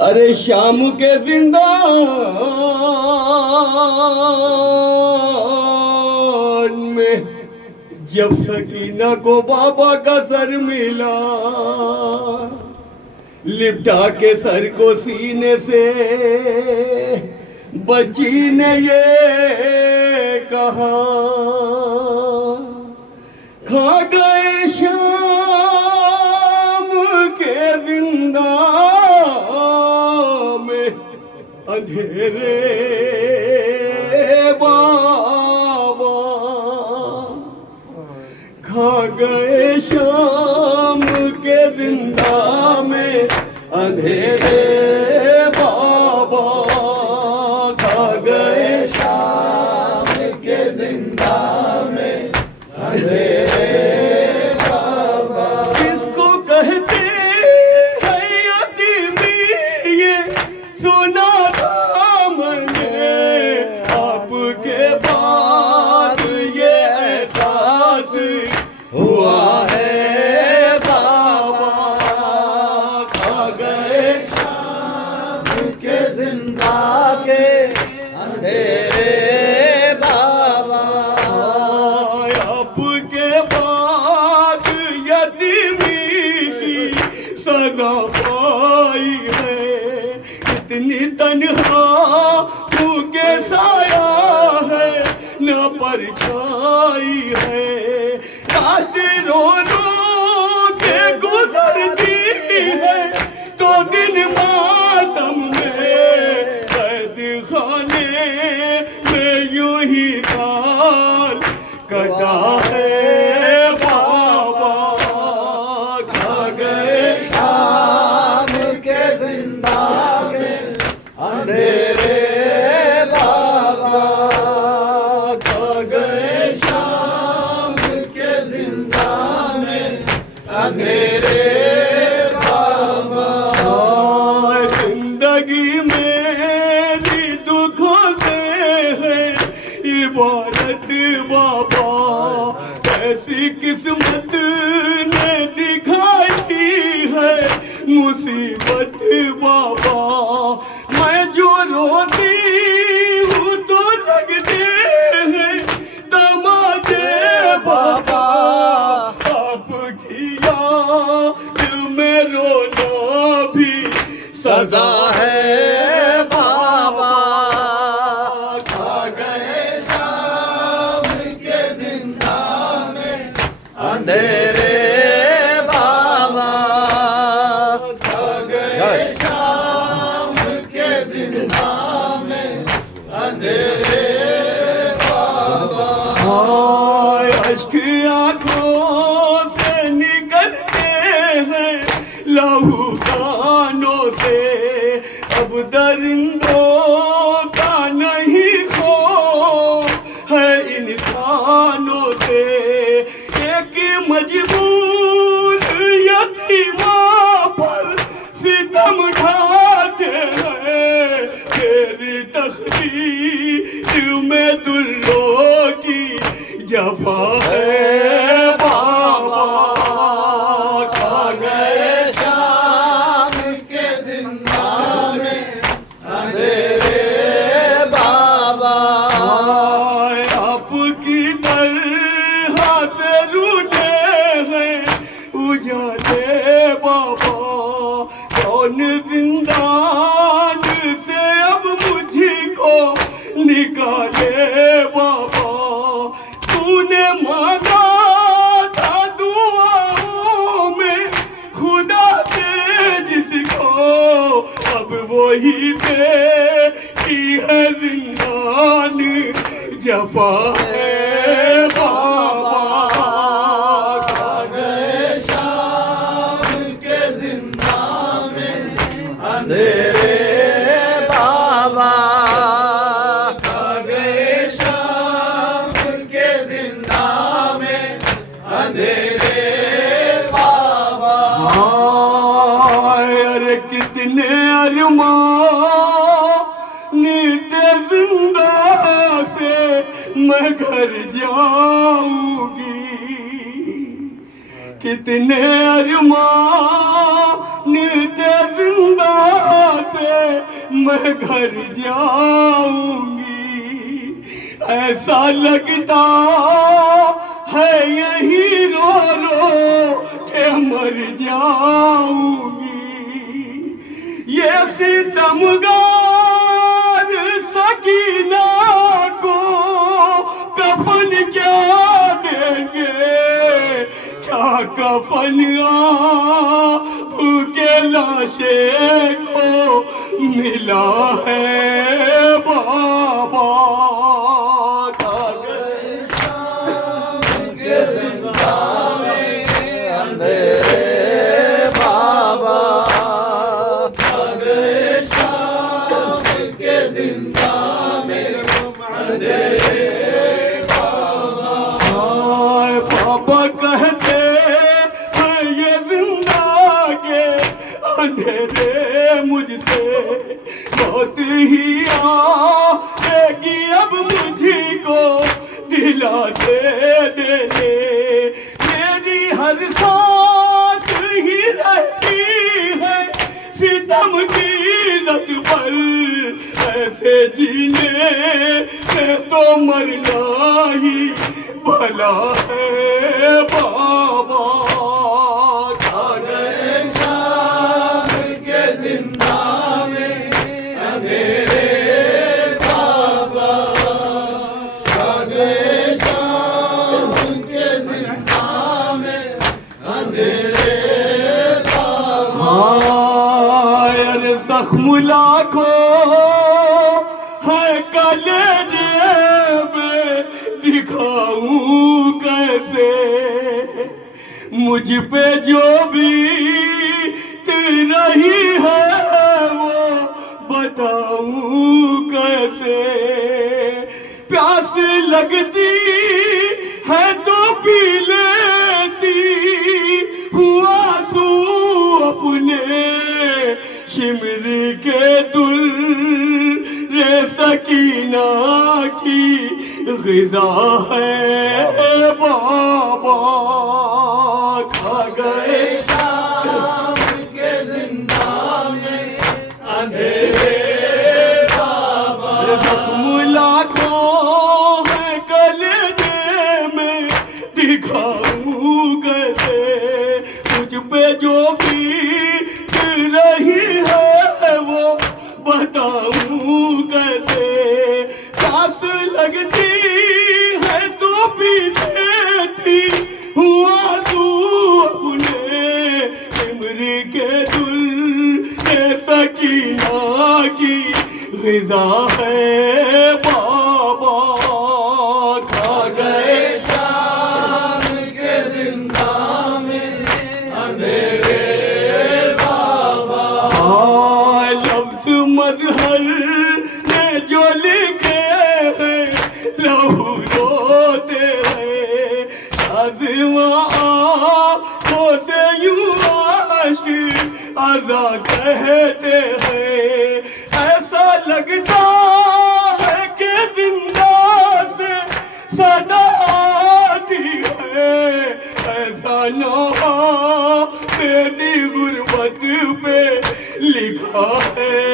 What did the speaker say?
अरे शाम के जिंदान में जब सकीना को बाबा का सर मिला, लिपटा के सर को सीने से बच्ची ने ये कहा, खा गए शाम के जिंदान में अंधेरे बाबा, खा गए शाम के जिंदा में अंधेरे बाबा, खा गए शाम के जिंदा में अंधेरे बाबा। किसको कहते हैं यतीमी, ये सुना था मैंने आपके बाद ये एहसास हुआ है बाबा, खा गए शाम के जिंदा के अंधेरे बाबा। आपके बाद यतीमी की सजा पाई है, इतनी तन्हा के साया है न परछाई है, रात रो रो के गुजरती है तो दिन मातम में, कैद खाने में यूं ही काल कटा है बाबा, खा गए शाम के जिंदा के अंधेरे बाबा, खा गए शाम के जिंदा में अंधेरे बाबा। जिंदगी मेरी दुखों से है इबारत बाबा, ऐसी किस्मत ने दिखाई है मुसीबत बाबा, मैं जो रोती हूँ तो लगते हैं तमाचे बाबा, आपकी याद में रोना भी सजा है बाबा, खा गए शाम के जिंदा में अंधेरे बाबा, खा गए शाम के जिंदा में अंधेरे बाबा। अश्क आंखों से निकलते हैं लहू कानों से, अब दरिंदों का नहीं खौफ है इंसानों से, एक मजबूर यतीमा पर सितम ढाते हैं, तेरी तकदीर में दुर्रों की जफा है बाबा, खा गए शाम के जिंदा में अंधेरे बाबा, आपकी तरह से रूठे हैं उजाले बाबा, कौन जिंदान से अब मुझको निकाले बाबा, तूने मांगा था दुआओं में खुदा से जिसको, अब वही बेटी है जिंदान जफा है बाबा, खा गए शाम के जिंदा में अंधेरे बाबा, खा गए शाम के जिंदा में अंधेरे बाबा। अरे कितने अरमान ते जिंदा से मैं घर जाऊंगी, कितने अरमान नित्य जिंदा से मैं घर जाऊंगी। ऐसा लगता है यही रो रो के मर जाऊंगी। ये सितमगार सकीना को कफन क्या देंगे, क्या कफन भूखे लाशे को मिला है बाबा। के जिंदा में अंधेरे बाबा, शाम के जिंदा में अंधेरे बाबा। हाय बाबा कहते हैं ये जिंदा के अंधेरे मुझसे मौत ही आएगी अब मुझी को दिला से देने। मेरी हर सांस ही रहती है सितम की इज्जत पर। ऐसे जीने से तो मरना ही भला है बाबा। शाम के जिंदा में अंधेरे बाबा, शाम के जिंदा में अंधेरे बाबा। हाय अरे जख्म लाखों है कलेजे में दिखाऊं कैसे। मुझ पे जो भी रही है वो बताऊं कैसे। प्यास लगती है तो पी लेती हूँ आंसू अपने। शिमर के दुल रे सकीना की ग़िज़ा है बाबा। खा गए शाम के जिंदा में अंधेरे बाबा, जख्म लाखों है कलेजे में दिखाऊं कैसे। मुझ पे जो भी रही है वो बताऊं कैसे। प्यास लगती है तो पी लेती हूँ आंसू अपने। सिमरी के दुल के सकीना की ग़िज़ा है बाबा। खा गए शाम के जिंदा में अंधेरे बाबा। लफ्ज़ मज़हर ने जो लिखे हैं लहू रोते हैं। शाज़िमा आँखों से यूं आशिक़ अज़ा कहते हैं। ऐसा लगता है कि जिंदा से सदा आती है। ऐसा ना मेरी गुर्बत पे लिखा है